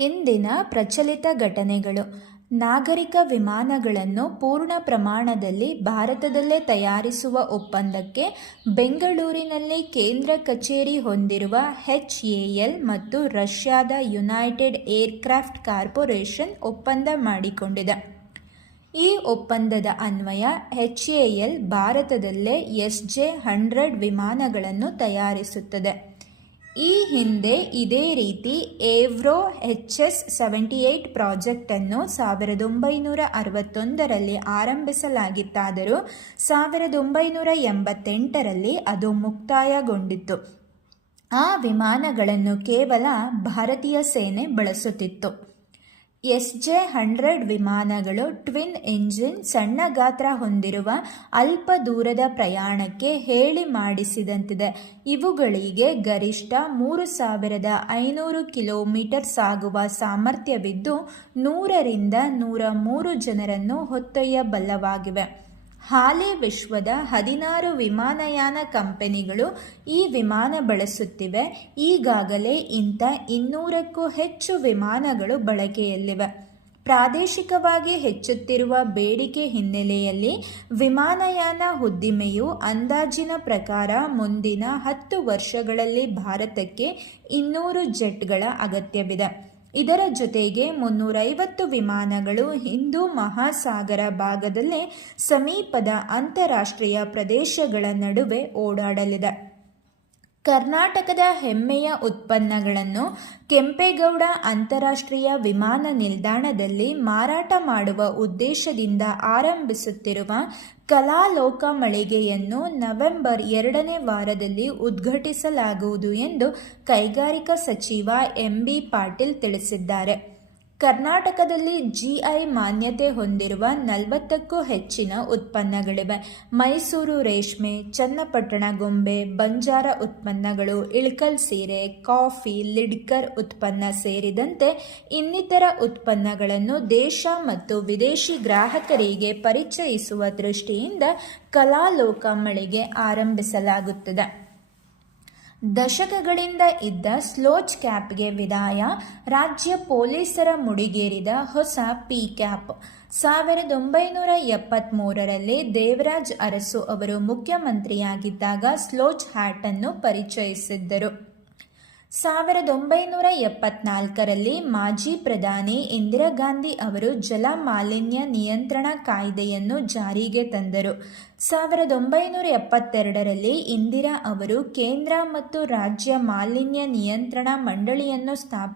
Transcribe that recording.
ಇಂದಿನ ಪ್ರಚಲಿತ ಘಟನೆಗಳು. ನಾಗರಿಕ ವಿಮಾನಗಳನ್ನು ಪೂರ್ಣ ಪ್ರಮಾಣದಲ್ಲಿ ಭಾರತದಲ್ಲೇ ತಯಾರಿಸುವ ಒಪ್ಪಂದಕ್ಕೆ ಬೆಂಗಳೂರಿನಲ್ಲಿ ಕೇಂದ್ರ ಕಚೇರಿ ಹೊಂದಿರುವ ಎಚ್ ಎ ಎಲ್ ಮತ್ತು ರಷ್ಯಾದ ಯುನೈಟೆಡ್ ಏರ್ಕ್ರಾಫ್ಟ್ ಕಾರ್ಪೊರೇಷನ್ ಒಪ್ಪಂದ ಮಾಡಿಕೊಂಡಿದೆ. ಈ ಒಪ್ಪಂದದ ಅನ್ವಯ ಎಚ್ ಎ ಎಲ್ ಭಾರತದಲ್ಲೇ ಎಸ್ ಜೆ ಹಂಡ್ರೆಡ್ ವಿಮಾನಗಳನ್ನು ತಯಾರಿಸುತ್ತದೆ. ಈ ಹಿಂದೆ ಇದೇ ರೀತಿ Avro H S seventy eight ಪ್ರಾಜೆಕ್ಟನ್ನು ಸಾವಿರದ ಒಂಬೈನೂರ ಅರವತ್ತೊಂದರಲ್ಲಿ ಆರಂಭಿಸಲಾಗಿತ್ತಾದರೂ ಸಾವಿರದ ಒಂಬೈನೂರ ಎಂಬತ್ತೆಂಟರಲ್ಲಿ ಅದು ಮುಕ್ತಾಯಗೊಂಡಿತ್ತು. ಆ ವಿಮಾನಗಳನ್ನು ಕೇವಲ ಭಾರತೀಯ ಸೇನೆ ಬಳಸುತ್ತಿತ್ತು. ಎಸ್ ಜೆ ಹಂಡ್ರೆಡ್ ವಿಮಾನಗಳು ಟ್ವಿನ್ ಎಂಜಿನ್ ಸಣ್ಣ ಗಾತ್ರ ಹೊಂದಿರುವ ಅಲ್ಪ ದೂರದ ಪ್ರಯಾಣಕ್ಕೆ ಹೇಳಿ ಮಾಡಿಸಿದಂತಿದೆ. ಇವುಗಳಿಗೆ ಗರಿಷ್ಠ ಮೂರು ಸಾವಿರದ ಐನೂರು ಕಿಲೋಮೀಟರ್ ಸಾಗುವ ಸಾಮರ್ಥ್ಯವಿದ್ದು ನೂರರಿಂದ ನೂರ ಮೂರು ಜನರನ್ನು ಹೊತ್ತೊಯ್ಯಬಲ್ಲವಾಗಿವೆ. ಹಾಲಿ ವಿಶ್ವದ ಹದಿನಾರು ವಿಮಾನಯಾನ ಕಂಪನಿಗಳು ಈ ವಿಮಾನ ಬಳಸುತ್ತಿವೆ. ಈಗಾಗಲೇ ಇಂಥ ಇನ್ನೂರಕ್ಕೂ ಹೆಚ್ಚು ವಿಮಾನಗಳು ಬಳಕೆಯಲ್ಲಿವೆ. ಪ್ರಾದೇಶಿಕವಾಗಿ ಹೆಚ್ಚುತ್ತಿರುವ ಬೇಡಿಕೆ ಹಿನ್ನೆಲೆಯಲ್ಲಿ ವಿಮಾನಯಾನ ಉದ್ದಿಮೆಯು ಅಂದಾಜಿನ ಪ್ರಕಾರ ಮುಂದಿನ ಹತ್ತು ವರ್ಷಗಳಲ್ಲಿ ಭಾರತಕ್ಕೆ ಇನ್ನೂರು ಜೆಟ್ಗಳ ಅಗತ್ಯವಿದೆ. ಇದರ ಜೊತೆಗೆ ಮುನ್ನೂರೈವತ್ತು ವಿಮಾನಗಳು ಹಿಂದೂ ಮಹಾಸಾಗರ ಭಾಗದಲ್ಲೇ ಸಮೀಪದ ಅಂತಾರಾಷ್ಟ್ರೀಯ ಪ್ರದೇಶಗಳ ನಡುವೆ ಓಡಾಡಲಿದೆ. ಕರ್ನಾಟಕದ ಹೆಮ್ಮೆಯ ಉತ್ಪನ್ನಗಳನ್ನು ಕೆಂಪೇಗೌಡ ಅಂತಾರಾಷ್ಟ್ರೀಯ ವಿಮಾನ ನಿಲ್ದಾಣದಲ್ಲಿ ಮಾರಾಟ ಮಾಡುವ ಉದ್ದೇಶದಿಂದ ಆರಂಭಿಸುತ್ತಿರುವ ಕಲಾಲೋಕ ಮಳಿಗೆಯನ್ನು ನವೆಂಬರ್ ಎರಡನೇ ವಾರದಲ್ಲಿ ಉದ್ಘಾಟಿಸಲಾಗುವುದು ಎಂದು ಕೈಗಾರಿಕಾ ಸಚಿವ ಎಂ ಬಿ ಪಾಟೀಲ್ ತಿಳಿಸಿದ್ದಾರೆ. ಕರ್ನಾಟಕದಲ್ಲಿ ಜಿಐ ಮಾನ್ಯತೆ ಹೊಂದಿರುವ ನಲವತ್ತಕ್ಕೂ ಹೆಚ್ಚಿನ ಉತ್ಪನ್ನಗಳಿವೆ. ಮೈಸೂರು ರೇಷ್ಮೆ, ಚನ್ನಪಟ್ಟಣ ಗೊಂಬೆ, ಬಂಜಾರ ಉತ್ಪನ್ನಗಳು, ಇಳಕಲ್ ಸೀರೆ, ಕಾಫಿ, ಲಿಡ್ಕರ್ ಉತ್ಪನ್ನ ಸೇರಿದಂತೆ ಇನ್ನಿತರ ಉತ್ಪನ್ನಗಳನ್ನು ದೇಶ ಮತ್ತು ವಿದೇಶಿ ಗ್ರಾಹಕರಿಗೆ ಪರಿಚಯಿಸುವ ದೃಷ್ಟಿಯಿಂದ ಕಲಾಲೋಕ ಮಳಿಗೆ ಆರಂಭಿಸಲಾಗುತ್ತದೆ. ದಶಕಗಳಿಂದ ಇದ್ದ ಸ್ಲೋಚ್ ಕ್ಯಾಪ್ಗೆ ವಿದಾಯ. ರಾಜ್ಯ ಪೊಲೀಸರ ಮುಡಿಗೇರಿದ ಹೊಸ ಪಿ ಕ್ಯಾಪ್. ಸಾವಿರದ ಒಂಬೈನೂರ ಎಪ್ಪತ್ತ್ಮೂರರಲ್ಲಿ ದೇವರಾಜ್ ಅರಸು ಅವರು ಮುಖ್ಯಮಂತ್ರಿಯಾಗಿದ್ದಾಗ ಸ್ಲೋಚ್ ಹ್ಯಾಟನ್ನು ಪರಿಚಯಿಸಿದ್ದರು. ಸಾವಿರದ ಒಂಬೈನೂರ ಎಪ್ಪತ್ನಾಲ್ಕರಲ್ಲಿ ಮಾಜಿ ಪ್ರಧಾನಿ ಇಂದಿರಾ ಗಾಂಧಿ ಅವರು ಜಲ ಮಾಲಿನ್ಯ ನಿಯಂತ್ರಣ ಕಾಯ್ದೆಯನ್ನು ಜಾರಿಗೆ ತಂದರು. ಸಾವಿರದ ಒಂಬೈನೂರ ಎಪ್ಪತ್ತೆರಡರಲ್ಲಿ ಇಂದಿರಾ ಅವರು ಕೇಂದ್ರ ಮತ್ತು ರಾಜ್ಯ ಮಾಲಿನ್ಯ ನಿಯಂತ್ರಣ ಮಂಡಳಿಯನ್ನು ಸ್ಥಾಪ